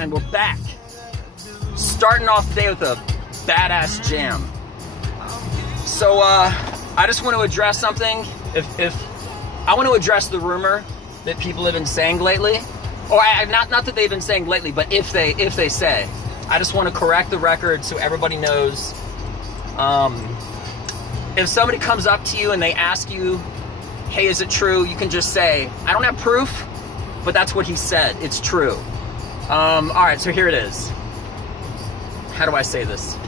And we're back. Starting off the day with a badass jam. So I just want to address something. If I want to address the rumor that people have been saying lately, or not that they've been saying lately, but if they say, I just want to correct the record so everybody knows. If somebody comes up to you and they ask you, hey, is it true? You can just say, I don't have proof, but that's what he said. It's true. All right, so here it is. How do I say this?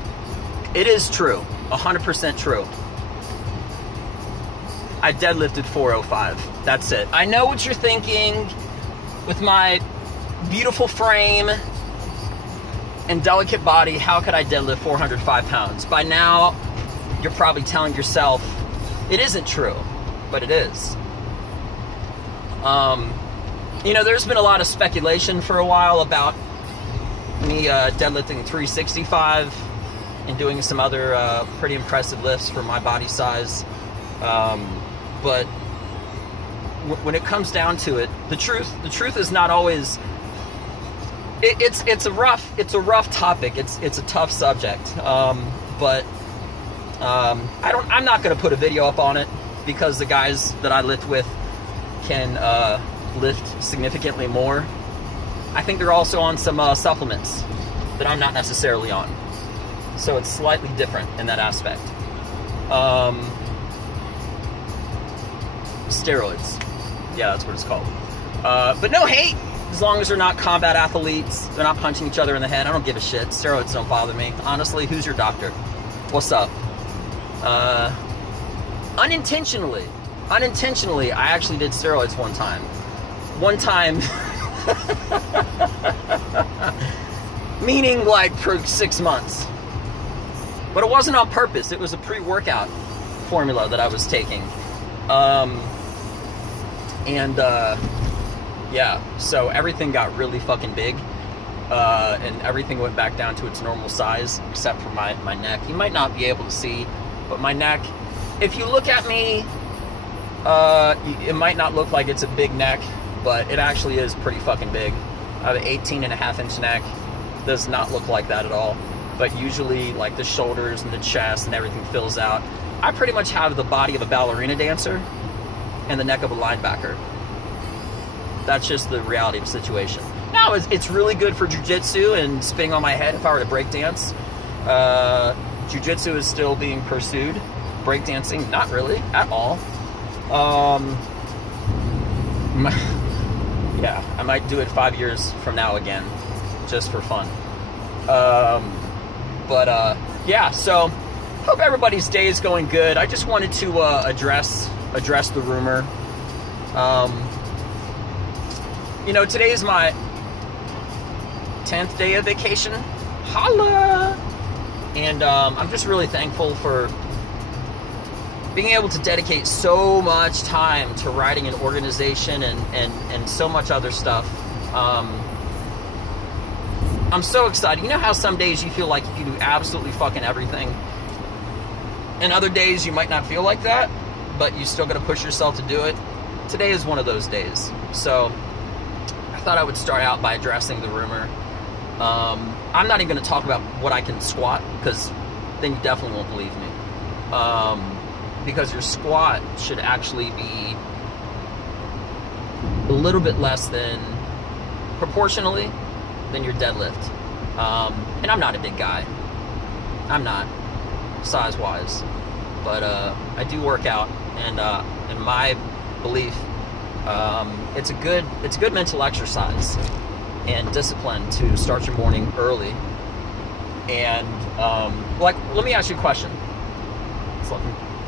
It is true, 100% true. I deadlifted 405. That's it. I know what you're thinking. With my beautiful frame and delicate body, how could I deadlift 405 pounds? By now, you're probably telling yourself, it isn't true, but it is. You know, there's been a lot of speculation for a while about me deadlifting 365 and doing some other pretty impressive lifts for my body size. But when it comes down to it, the truth is not always. It's a rough topic. It's a tough subject. But I'm not going to put a video up on it because the guys that I lift with can lift significantly more. I think they're also on some supplements that I'm not necessarily on, so it's slightly different in that aspect. Steroids, yeah, that's what it's called. But no hate, as long as they're not combat athletes, they're not punching each other in the head. I don't give a shit. Steroids don't bother me. Honestly, who's your doctor? What's up? Unintentionally, I actually did steroids one time. Meaning like for 6 months. But it wasn't on purpose. It was a pre-workout formula that I was taking. Yeah, so everything got really fucking big. And everything went back down to its normal size, except for my neck. You might not be able to see, but my neck, if you look at me, it might not look like it's a big neck, but it actually is pretty fucking big. I have an 18.5-inch neck. Does not look like that at all. But usually, like, the shoulders and the chest and everything fills out. I pretty much have the body of a ballerina dancer and the neck of a linebacker. That's just the reality of the situation. Now, it's really good for jiu-jitsu and spinning on my head if I were to break dance. Jiu-jitsu is still being pursued. Breakdancing, not really, at all. Yeah, I might do it 5 years from now again, just for fun. Yeah, so hope everybody's day is going good. I just wanted to address the rumor. You know, today is my 10th day of vacation. Holla! And I'm just really thankful for being able to dedicate so much time to writing an organization and so much other stuff. I'm so excited. You know how some days you feel like you can do absolutely fucking everything, and other days you might not feel like that, but you still got to push yourself to do it? Today is one of those days. So I thought I would start out by addressing the rumor. I'm not even going to talk about what I can squat, because then you definitely won't believe me. Because your squat should actually be a little bit less than, proportionally, than your deadlift. And I'm not a big guy. I'm not, size-wise. But I do work out, and in my belief, it's a good mental exercise and discipline to start your morning early. And like, let me ask you a question.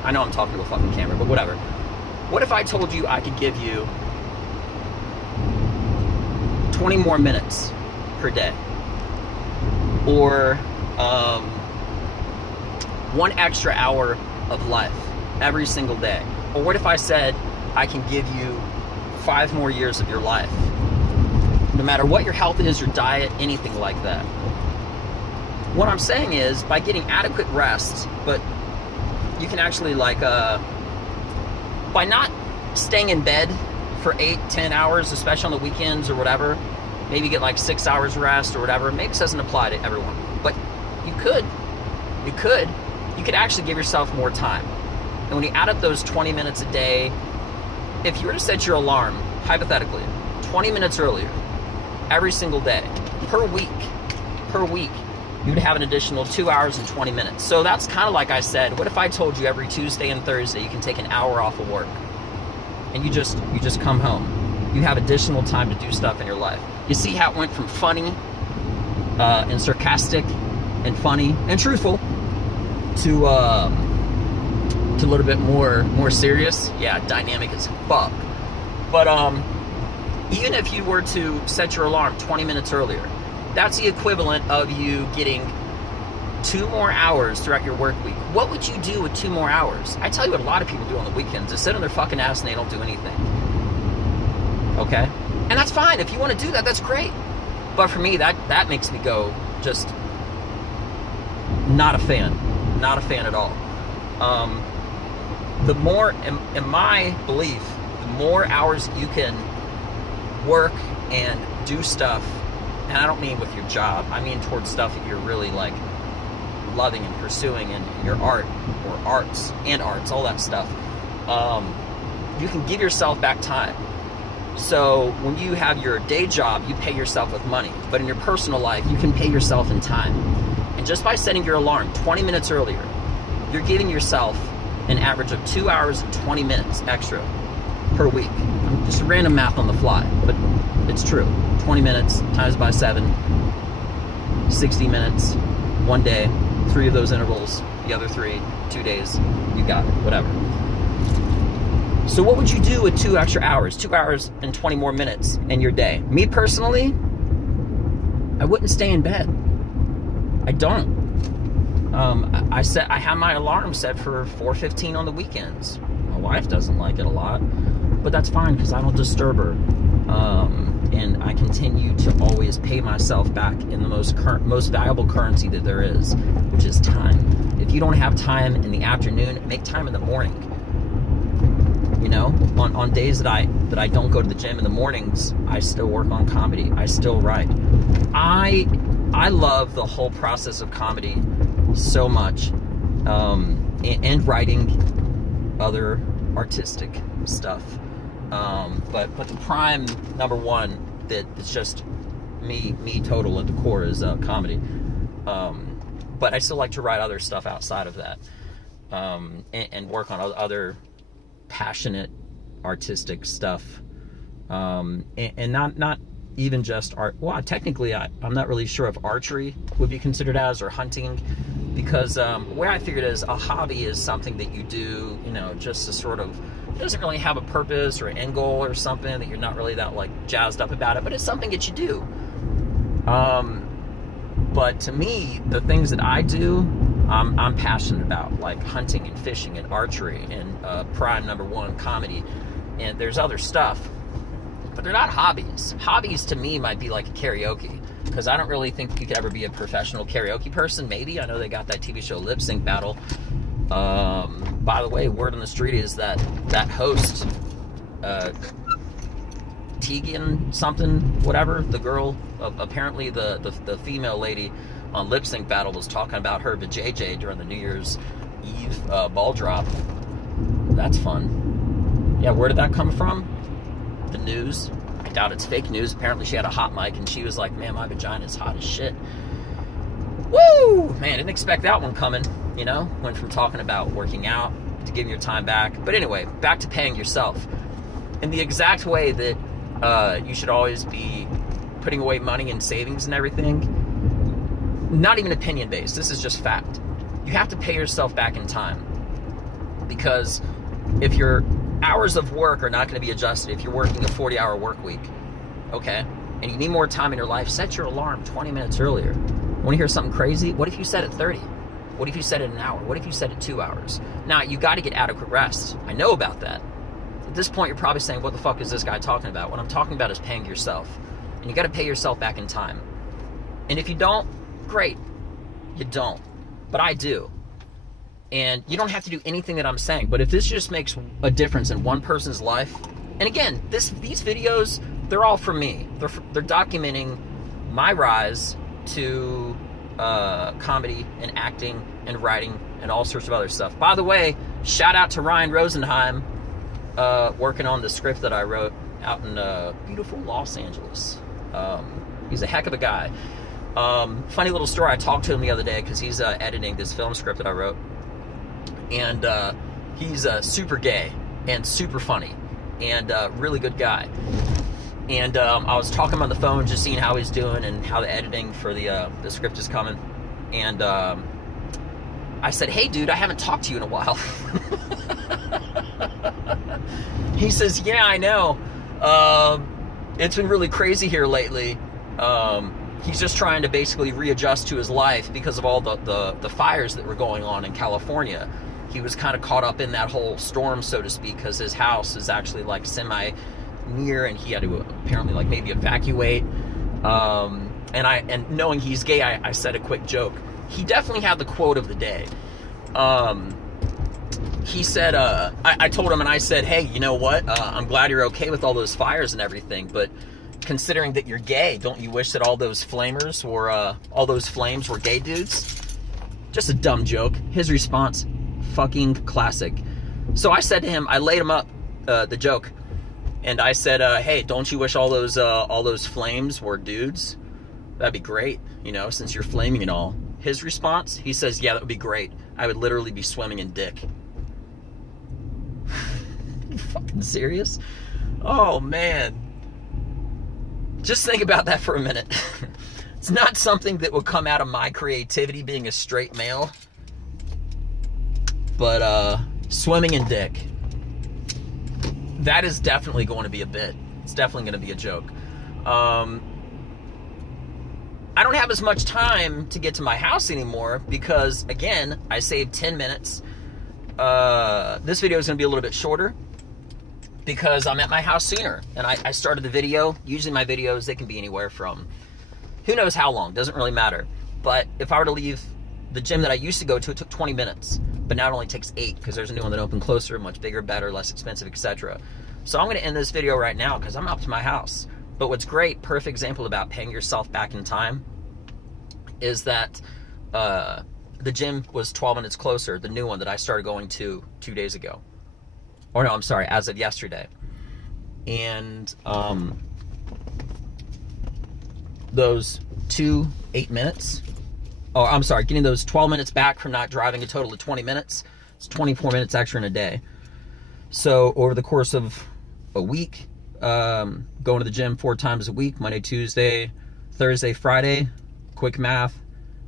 I know I'm talking to a fucking camera, but whatever. What if I told you I could give you 20 more minutes per day? Or 1 extra hour of life every single day? Or what if I said I can give you 5 more years of your life? No matter what your health is, your diet, anything like that. What I'm saying is, by getting adequate rest, but you can actually, like, by not staying in bed for 8-10 hours, especially on the weekends or whatever, maybe get like 6 hours rest or whatever. Maybe this doesn't apply to everyone, but you could actually give yourself more time. And when you add up those 20 minutes a day, if you were to set your alarm, hypothetically, 20 minutes earlier, every single day, per week, you'd have an additional 2 hours and 20 minutes. So that's kind of like I said, what if I told you every Tuesday and Thursday you can take an hour off of work and you just come home? You have additional time to do stuff in your life. You see how it went from funny and sarcastic and funny and truthful to a little bit more serious? Yeah, dynamic as fuck. But even if you were to set your alarm 20 minutes earlier, that's the equivalent of you getting 2 more hours throughout your work week. What would you do with 2 more hours? I tell you what a lot of people do on the weekends. They sit on their fucking ass and they don't do anything. Okay? And that's fine. If you want to do that, that's great. But for me, that makes me go just not a fan. Not a fan at all. The more, in my belief, the more hours you can work and do stuff, and I don't mean with your job, I mean towards stuff that you're really like loving and pursuing in your art or arts, all that stuff, you can give yourself back time. So when you have your day job, you pay yourself with money, but in your personal life, you can pay yourself in time. And just by setting your alarm 20 minutes earlier, you're giving yourself an average of 2 hours and 20 minutes extra per week. Just random math on the fly, but it's true. 20 minutes times by 7, 60 minutes, 1 day, 3 of those intervals, the other 3, 2 days, you got it, whatever. So what would you do with 2 extra hours, 2 hours and 20 more minutes in your day? Me personally, I wouldn't stay in bed. I don't. I have my alarm set for 4:15 on the weekends. My wife doesn't like it a lot, but that's fine because I don't disturb her. And I continue to always pay myself back in the most valuable currency that there is, which is time. If you don't have time in the afternoon, make time in the morning. You know, on days that I don't go to the gym in the mornings, I still work on comedy. I still write. I love the whole process of comedy so much, and writing other artistic stuff. But the prime number one that it's just me total at the core is comedy. But I still like to write other stuff outside of that, and work on other passionate artistic stuff, and not even just art. Well, technically I'm not really sure if archery would be considered as, or hunting, because the way I figured it is a hobby is something that you do, you know, just to sort of, it doesn't really have a purpose or an end goal or something that you're not really that like jazzed up about it, but it's something that you do. But to me, the things that I do, I'm passionate about, like hunting and fishing and archery and prime number one, comedy, and there's other stuff, but they're not hobbies. Hobbies to me might be like a karaoke, because I don't really think you could ever be a professional karaoke person. Maybe. I know they got that TV show Lip Sync Battle. By the way, word on the street is that host, Tegan something, whatever, the girl, apparently the female lady on Lip Sync Battle was talking about her vajayjay during the New Year's Eve ball drop. That's fun. Yeah, where did that come from? The news. I doubt it's fake news. Apparently she had a hot mic and she was like, man, my vagina is hot as shit. Woo! Man, didn't expect that one coming, you know? Went from talking about working out to giving your time back. But anyway, back to paying yourself. In the exact way that you should always be putting away money and savings and everything. Not even opinion-based. This is just fact. You have to pay yourself back in time. Because if your hours of work are not going to be adjusted, if you're working a 40-hour work week, okay, and you need more time in your life, set your alarm 20 minutes earlier. Want to hear something crazy? What if you set it 30? What if you set it an hour? What if you set it 2 hours? Now, you got to get adequate rest. I know about that. At this point, you're probably saying, what the fuck is this guy talking about? What I'm talking about is paying yourself. And you got to pay yourself back in time. And if you don't, great. You don't. But I do. And you don't have to do anything that I'm saying. But if this just makes a difference in one person's life, and again, these videos they're all for me. They're documenting my rise to comedy and acting and writing and all sorts of other stuff. By the way, shout out to Ryan Rosenheim, working on the script that I wrote out in beautiful Los Angeles. He's a heck of a guy. Funny little story, I talked to him the other day because he's editing this film script that I wrote. And he's super gay and super funny and really good guy. And I was talking on the phone, just seeing how he's doing and how the editing for the script is coming. And I said, hey, dude, I haven't talked to you in a while. He says, yeah, I know. It's been really crazy here lately. He's just trying to basically readjust to his life because of all the fires that were going on in California. He was kind of caught up in that whole storm, so to speak, because his house is actually like semi-near, and he had to apparently like maybe evacuate. And knowing he's gay, I said a quick joke. He definitely had the quote of the day. He said, I told him, and I said, hey, you know what? I'm glad you're okay with all those fires and everything, but considering that you're gay, don't you wish that all those flamers were, all those flames were gay dudes? Just a dumb joke. His response, fucking classic. So I said to him, I laid him up, the joke, and I said, hey, don't you wish all those flames were dudes? That'd be great, you know, since you're flaming and all. His response, he says, yeah, that would be great. I would literally be swimming in dick. You fucking serious? Oh, man. Just think about that for a minute. It's not something that would come out of my creativity, being a straight male. But, swimming in dick. That is definitely going to be a bit. It's definitely going to be a joke. I don't have as much time to get to my house anymore because, again, I saved 10 minutes. This video is going to be a little bit shorter because I'm at my house sooner. And I started the video. Usually my videos, they can be anywhere from who knows how long. Doesn't really matter. But if I were to leave the gym that I used to go to, it took 20 minutes. But now it only takes 8 because there's a new one that opened closer, much bigger, better, less expensive, etc. So I'm going to end this video right now because I'm up to my house. But what's great, perfect example about paying yourself back in time, is that the gym was 12 minutes closer, the new one that I started going to 2 days ago. Or no, I'm sorry, as of yesterday. And those 8 minutes, oh, I'm sorry, getting those 12 minutes back from not driving a total of 20 minutes, it's 24 minutes extra in a day. So over the course of a week, going to the gym 4 times a week, Monday, Tuesday, Thursday, Friday, quick math,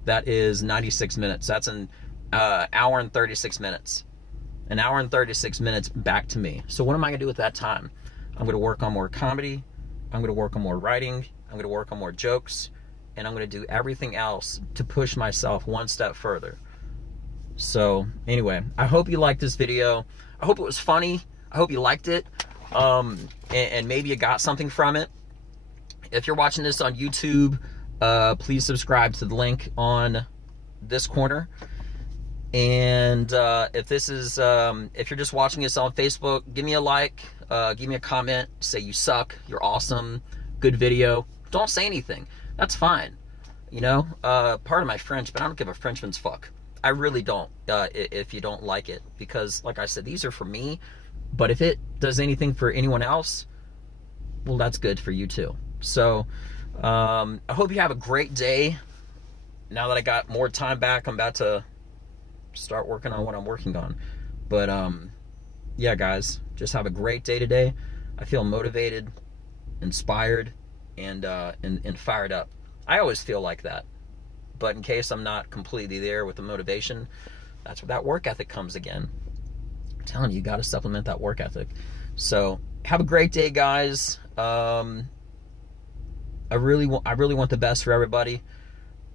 that is 96 minutes. That's an hour and 36 minutes. An hour and 36 minutes back to me. So what am I going to do with that time? I'm going to work on more comedy. I'm going to work on more writing. I'm going to work on more jokes. And I'm going to do everything else to push myself one step further. So anyway, I hope you liked this video. I hope it was funny. I hope you liked it. And maybe you got something from it. If you're watching this on YouTube, please subscribe to the link on this corner. And if this is, if you're just watching this on Facebook, give me a like, give me a comment, say you suck, you're awesome, good video. Don't say anything. That's fine. You know, pardon my French, but I don't give a Frenchman's fuck. I really don't, if you don't like it. Because, like I said, these are for me. But if it does anything for anyone else, well, that's good for you too. So, I hope you have a great day. Now that I got more time back, I'm about to start working on what I'm working on. But, yeah, guys, just have a great day today. I feel motivated, inspired, and fired up. I always feel like that. But in case I'm not completely there with the motivation, that's where that work ethic comes again. I'm telling you, you got to supplement that work ethic. So, have a great day, guys. I really want the best for everybody.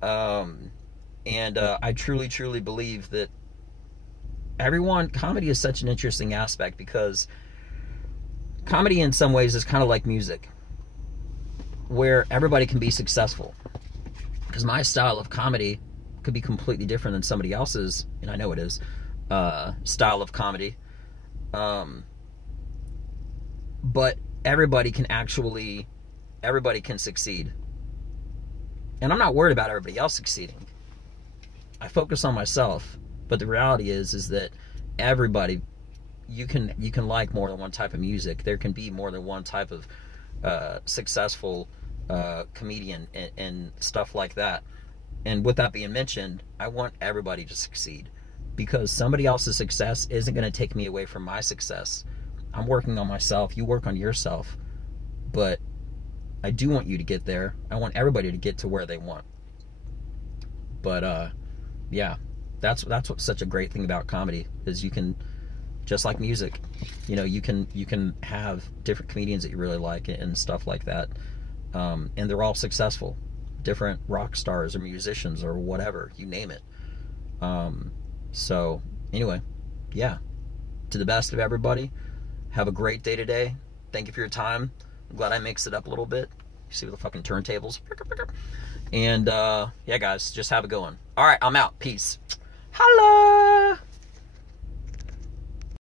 And I truly believe that comedy is such an interesting aspect, because comedy in some ways is kind of like music, where everybody can be successful. Because my style of comedy could be completely different than somebody else's, and I know it is, style of comedy. But everybody can succeed. And I'm not worried about everybody else succeeding. I focus on myself. But the reality is that everybody, you can like more than one type of music. There can be more than one type of successful comedian and stuff like that. And with that being mentioned, I want everybody to succeed, because somebody else's success isn't going to take me away from my success. I'm working on myself. You work on yourself. But I do want you to get there. I want everybody to get to where they want. But yeah, that's what's such a great thing about comedy, is you can, just like music, you know, you can have different comedians that you really like and stuff like that, and they're all successful, different rock stars or musicians or whatever, you name it. So anyway, yeah, to the best of everybody, have a great day today. Thank you for your time. I'm glad I mixed it up a little bit. You see with the fucking turntables. And yeah, guys, just have a good one. All right, I'm out. Peace. Holla!